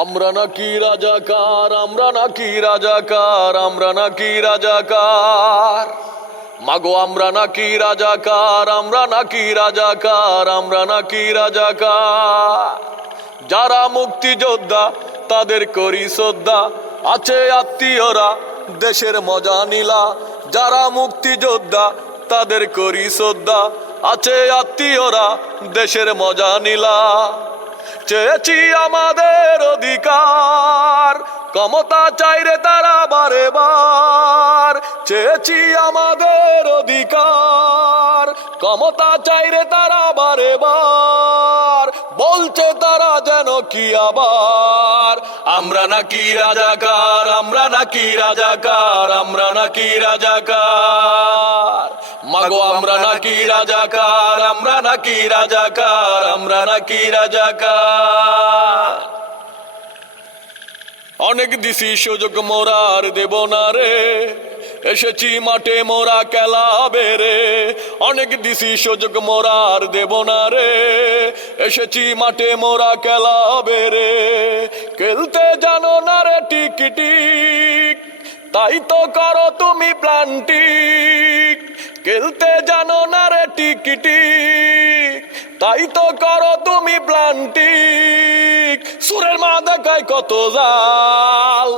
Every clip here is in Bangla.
আমরা নাকি রাজাকার, আমরা নাকি রাজাকার, আমরা নাকি রাজাকার। মাগো আমরা নাকি রাজাকার, আমরা নাকি রাজাকার, আমরা নাকি রাজাকার। যারা মুক্তিযোদ্ধা তাদের করি শ্রদ্ধা, আছে আত্মীয়রা দেশের মজা নিলা। যারা মুক্তিযোদ্ধা তাদের করি শ্রদ্ধা, আছে আত্মীয়রা দেশের মজা নিলা। চেয়েছি আমাদের অধিকার, ক্ষমতা চাইরে তারা বারে বার। চেয়েছি আমাদের অধিকার, ক্ষমতা চাইরে তারা বারে বার। বলছে তারা যেন কি আবার, আমরা নাকি রাজাকার, আমরা নাকি রাজাকার, আমরা নাকি রাজাকার। মাগো আমরা নাকি রাজাকার, আমরা নাকি রাজাকার, আমরা নাকি রাজাকার। অনেক দিছি সুযোগ মোরার দেব না রে, এসেছি মাঠে মোরা খেলা বেরে। অনেক দিছি সুযোগ মোরার দেব না রে, এসেছি মাঠে মোরা খেলা বেরে। খেলতে জানো না রে টিক টিক, তাই তো করো তুমি প্লান্টিক। খেলতে জানো না রে টিক টিক, তাই তো করো তুমি প্লান্টিক। সুরের মা দেখায় কত জাল,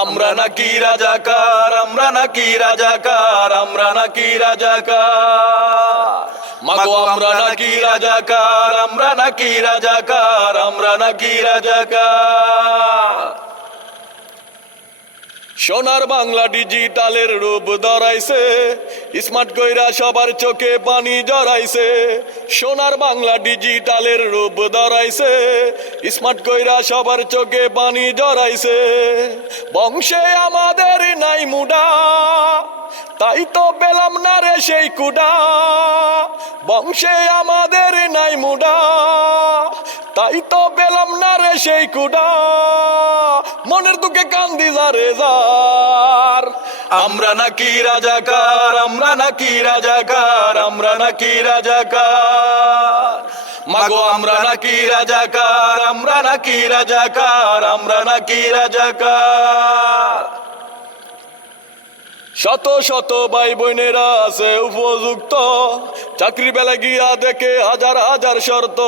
আমরা নাকি রাজাকার, আমরা নাকি রাজাকার, আমরা নাকি রাজাকার। মাগো আমরা নাকি রাজাকার, আমরা নাকি রাজাকার, আমরা নাকি রাজাকার। সোনার বাংলা ডিজিটালের রূপ ধরাইছে, স্মার্ট কইরা সবার চোখে পানি জড়াইছে। সোনার বাংলা ডিজিটালের রূপ ধরাইছে, স্মার্ট কইরা সবার চোখে পানি জড়াইছে। বংশে আমাদের নাই মুডা, তাই তো পেলাম না রে সেই কুডা। বংশে আমাদের নাই মুডা, তাই তো পেলাম না রে সেই কুডা। মনের দুঃখে কান্দি যারে যার, আমরা নাকি রাজাকার, আমরা নাকি রাজাকার, আমরা নাকি রাজাকার। মাগো আমরা নাকি রাজাকার, আমরা নাকি রাজাকার, আমরা নাকি রাজাকার। শত শত ভাই বোনেরা আছে উপযুক্ত, চাকরি বেলা গিয়া দেখে হাজার হাজার শর্ত।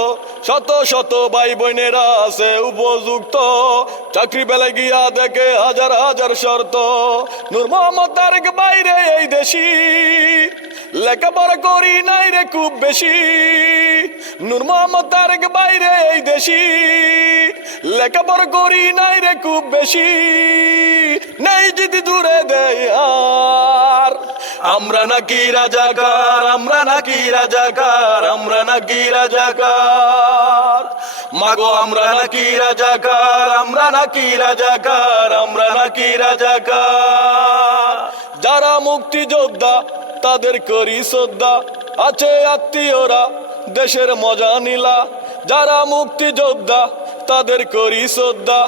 শত শত ভাই বোনেরা আছে উপযুক্ত, চাকরি বেলা গিয়া দেখে হাজার হাজার শর্ত। নূর মোহাম্মদ তারেক বাইরে এই দেশি, লেখাপড়া করি নাই রে খুব বেশি। নূর মোহাম্মদ তারেক বাইরে এই দেশি, লেখাপড়া করি নাই রে খুব বেশি। নেই যদি দূরে দেয় আর, আমরা নাকি রাজাকার, আমরা নাকি রাজাকার, আমরা নাকি রাজাকার। মাগো আমরা নাকি রাজাকার, আমরা নাকি রাজাকার, আমরা নাকি রাজাকার। যারা মুক্তিযোদ্ধা তাদের করি শ্রদ্ধা, আছে আত্মীয়রা দেশের মজা নিলা। যারা মুক্তিযোদ্ধা তাদের করি শ্রদ্ধা,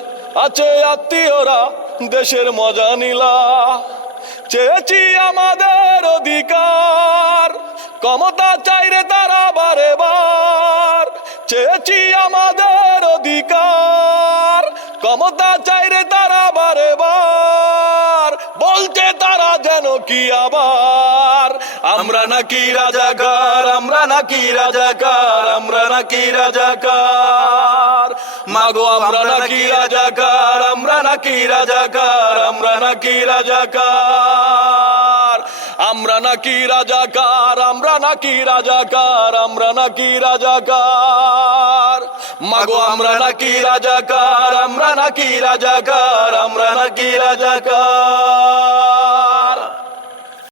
আছে আত্মীয়রা দেশের মজা নিলা। চেয়েছি আমাদের অধিকার, ক্ষমতা চাইরে তারা বারে বার। চেয়েছি আমাদের অধিকার, ক্ষমতা চাইরে তারা বারে বার। বলছে তারা যেন কি আবার, আমরা নাকি রাজাকার, আমরা নাকি রাজাকার, আমরা নাকি রাজাকার। মাগো আমরা নাকি রাজাকার, আমরা নাকি রাজাকার, আমরা নাকি রাজাকার। আমরা নাকি রাজাকার, আমরা নাকি রাজাকার, আমরা নাকি রাজাকার। মাগো আমরা নাকি রাজাকার, আমরা নাকি রাজাকার, আমরা নাকি রাজাকার।